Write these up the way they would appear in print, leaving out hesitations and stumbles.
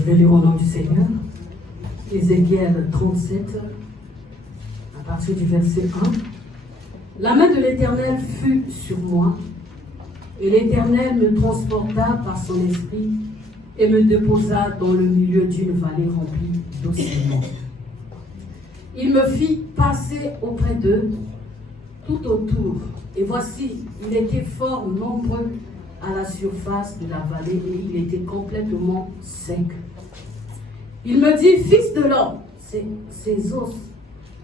Je vais lire au nom du Seigneur. Ézéchiel 37, à partir du verset 1. La main de l'Éternel fut sur moi, et l'Éternel me transporta par son esprit et me déposa dans le milieu d'une vallée remplie d'océans. Il me fit passer auprès d'eux, tout autour, et voici, il était fort nombreux à la surface de la vallée et il était complètement sec. Il me dit, fils de l'homme, ces os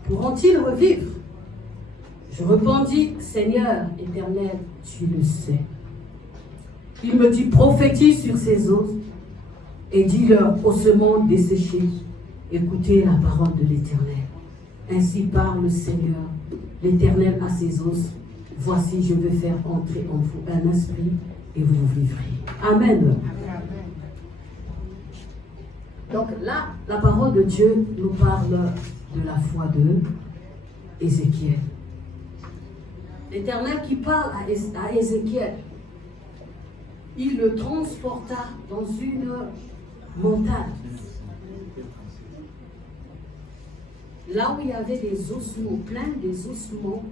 pourront-ils revivre? Je répondis, Seigneur éternel, tu le sais. Il me dit, prophétise sur ces os et dis-leur, ossements desséchés, écoutez la parole de l'Éternel. Ainsi parle le Seigneur, l'Éternel à ses os. Voici, je vais faire entrer en vous un esprit et vous vivrez. Amen. Donc là, la parole de Dieu nous parle de la foi de Ézéchiel. L'Éternel qui parle à Ézéchiel, il le transporta dans une montagne. Là où il y avait des ossements, plein des ossements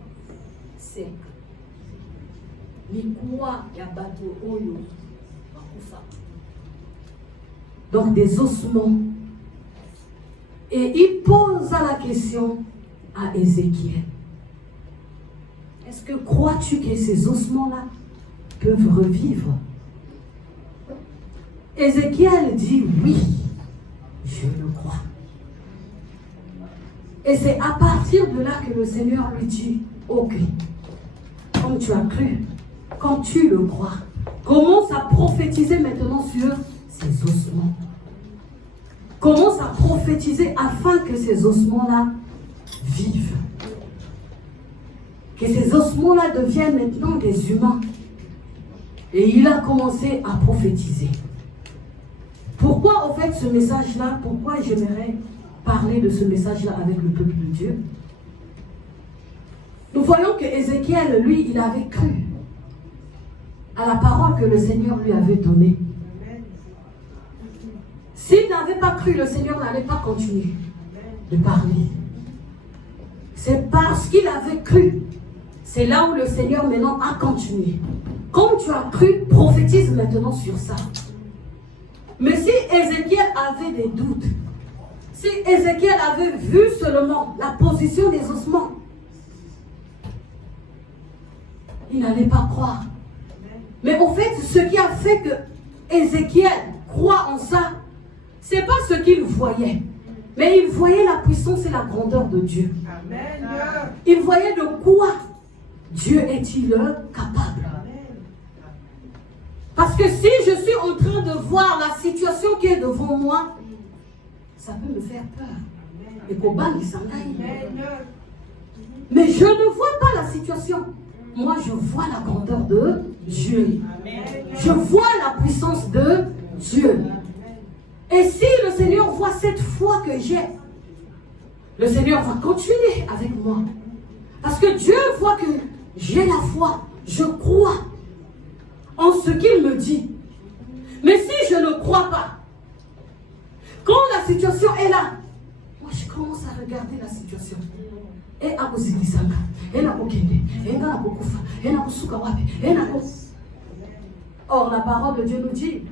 secs. Donc des ossements. Et il posa la question à Ézéchiel. Est-ce que crois-tu que ces ossements-là peuvent revivre? Ézéchiel dit oui, je le crois. Et c'est à partir de là que le Seigneur lui dit, ok, comme tu as cru, quand tu le crois, commence à prophétiser maintenant sur ces ossements. Commence à prophétiser afin que ces ossements-là vivent. Que ces ossements-là deviennent maintenant des humains. Et il a commencé à prophétiser. Pourquoi, en fait, ce message-là, pourquoi j'aimerais parler de ce message-là avec le peuple de Dieu? Nous voyons que Ézéchiel, lui, il avait cru à la parole que le Seigneur lui avait donnée. S'il n'avait pas cru, le Seigneur n'allait pas continuer de parler. C'est parce qu'il avait cru. C'est là où le Seigneur maintenant a continué. Comme tu as cru, prophétise maintenant sur ça. Mais si Ézéchiel avait des doutes, si Ézéchiel avait vu seulement la position des ossements, il n'allait pas croire. Mais au fait, ce qui a fait que Ézéchiel croit en ça, ce n'est pas ce qu'il voyait. Mais il voyait la puissance et la grandeur de Dieu. Amen. Il voyait de quoi Dieu est-il capable. Parce que si je suis en train de voir la situation qui est devant moi, ça peut me faire peur. Et qu'au bas, il s'en aille. Mais je ne vois pas la situation. Moi, je vois la grandeur de Dieu. Je vois la puissance de Dieu. Et si le Seigneur voit cette foi que j'ai, le Seigneur va continuer avec moi. Parce que Dieu voit que j'ai la foi. Je crois en ce qu'il me dit. Mais si je ne crois pas, quand la situation est là, moi je commence à regarder la situation. Or, la parole de Dieu nous dit,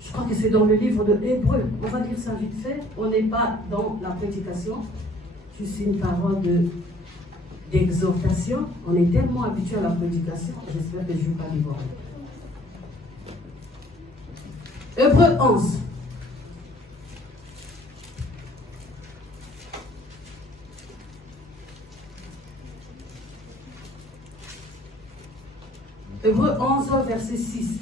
je crois que c'est dans le livre de Hébreux, on va dire ça vite fait, on n'est pas dans la prédication, juste une parole d'exhortation. On est tellement habitué à la prédication, j'espère que je ne vais pas dévorer. Hébreux 11. Hébreux 11, verset 6.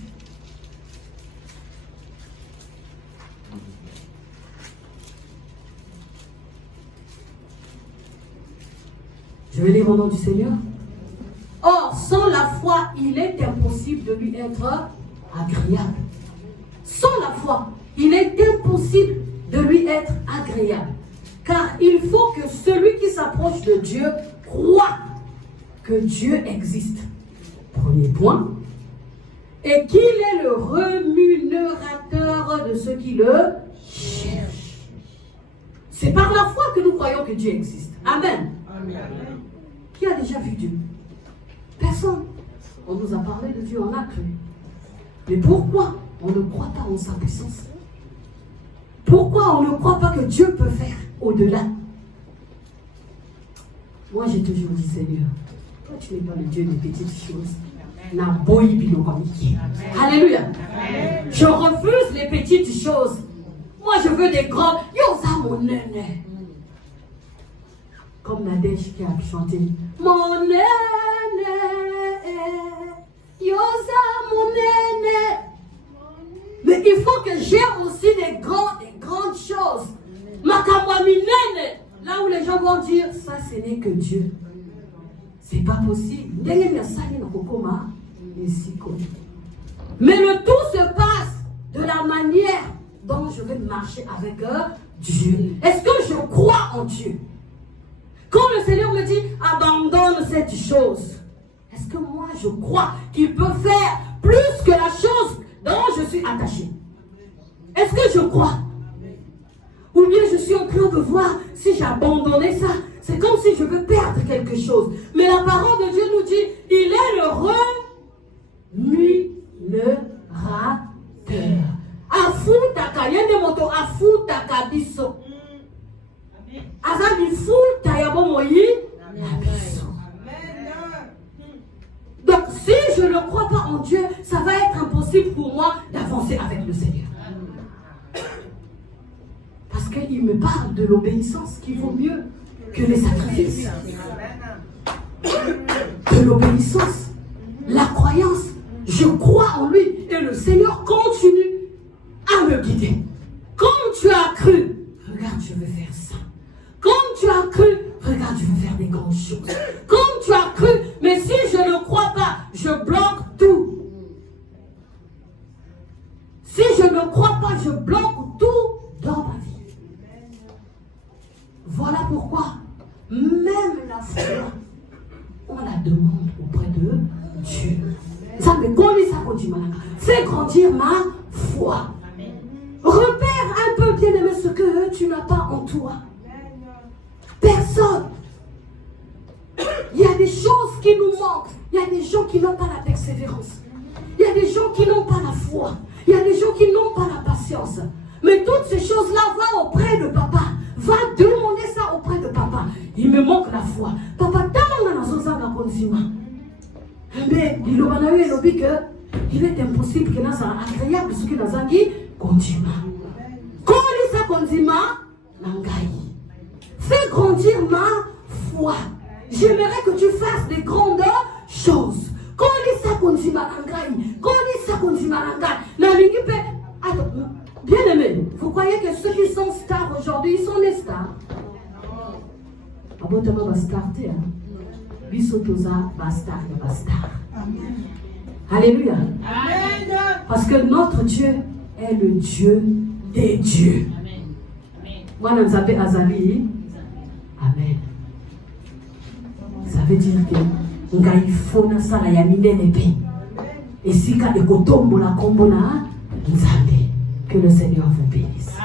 Je vais lire au nom du Seigneur. Or, sans la foi, il est impossible de lui être agréable. Sans la foi, il est impossible de lui être agréable. Car il faut que celui qui s'approche de Dieu croit que Dieu existe. Premier point. Et qu'il est le rémunérateur cœur de ceux qui le cherchent. C'est par la foi que nous croyons que Dieu existe. Amen. Amen. Qui a déjà vu Dieu? Personne. On nous a parlé de Dieu, on a cru. Mais pourquoi on ne croit pas en sa puissance? Pourquoi on ne croit pas que Dieu peut faire au-delà? Moi, j'ai toujours dit, Seigneur, toi, tu n'es pas le Dieu des petites choses. Alléluia. Amen. Je refuse les petites choses. Moi, je veux des grands. Yosa mon nene. Comme Nadège qui a chanté. Mon nene. Yosa mon nene. Mais il faut que j'ai aussi des grandes choses. Makamwami nene. Là où les gens vont dire, ça, ce n'est que Dieu. C'est pas possible. Mais le tout se passe de la manière dont je vais marcher avec Dieu. Est-ce que je crois en Dieu? Quand le Seigneur me dit abandonne cette chose, est-ce que moi je crois qu'il peut faire plus que la chose dont je suis attaché? Est-ce que je crois? Ou bien je suis en train de voir si j'abandonnais ça. C'est comme si je veux perdre quelque chose. Mais la parole de Dieu nous dit, il est le remunerateur. Afutaka, yende moto afutaka biso. Azami futa yabo moyi biso. Donc si je ne crois pas en Dieu, ça va être impossible pour moi d'avancer avec le Seigneur. Parce qu'il me parle de l'obéissance qui vaut mieux que les sacrifices. De l'obéissance, la croyance, je crois en lui et le Seigneur continue à me guider. Comme tu as cru, regarde, je vais faire ça. Comme tu as cru, regarde, je vais faire des grandes choses. Comme tu as cru, mais si je ne crois pas, je bloque tout. Si je ne crois pas, je bloque tout dans ma vie. Voilà pourquoi, même la foi, on la demande auprès de Dieu. Ça me connaît, ça continue. Fais grandir ma foi. Repère un peu, bien-aimé, ce que tu n'as pas en toi. Personne. Il y a des choses qui nous manquent. Il y a des gens qui n'ont pas la persévérance. Il y a des gens qui n'ont pas la foi. Il y a des gens qui n'ont pas la patience. Mais toutes ces choses-là, va auprès de papa. Va demander ça auprès de papa. Il me manque la foi. Papa, mais il est impossible que nous soyons agréables ce que nous avons dit. Continue. Quand il ça continue, fais grandir ma foi. J'aimerais que tu fasses des grandes choses. Quand il ça continue, bien aimé, vous croyez que ceux qui sont stars aujourd'hui, ils sont des stars? Abotama va starter. Bisotoza va star. Alléluia. Amen. Parce que notre Dieu est le Dieu des dieux. Moi, je m'appelle Azali. Amen. Ça veut dire que il faut na sala ya minene pe. Et si ka ekotombo la kombona nzambe. Que le Seigneur vous bénisse.